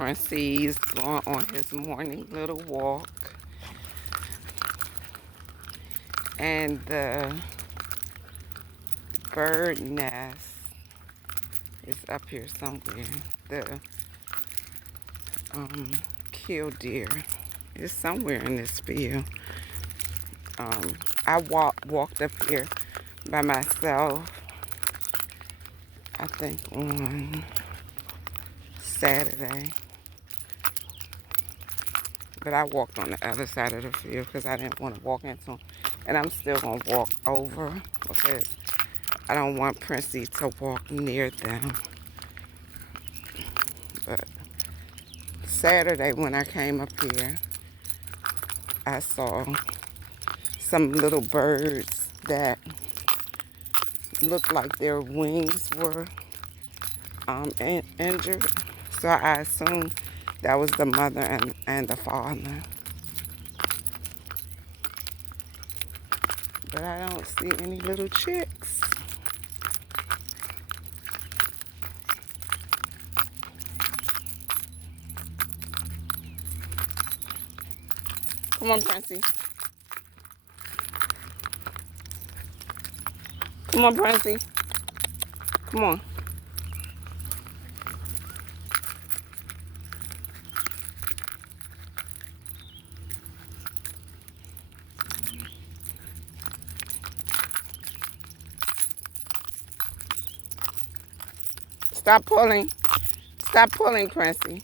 Princey's going on his morning little walk. And the bird nest is up here somewhere. The killdeer is somewhere in this field. I walked up here by myself, I think on Saturday. But I walked on the other side of the field because I didn't want to walk into them. And I'm still going to walk over because I don't want Princey to walk near them. But Saturday when I came up here, I saw some little birds that looked like their wings were injured. So I assumed that was the mother and the father. But I don't see any little chicks. Come on, Princey. Come on, Princey. Come on. Stop pulling. Stop pulling, Princey.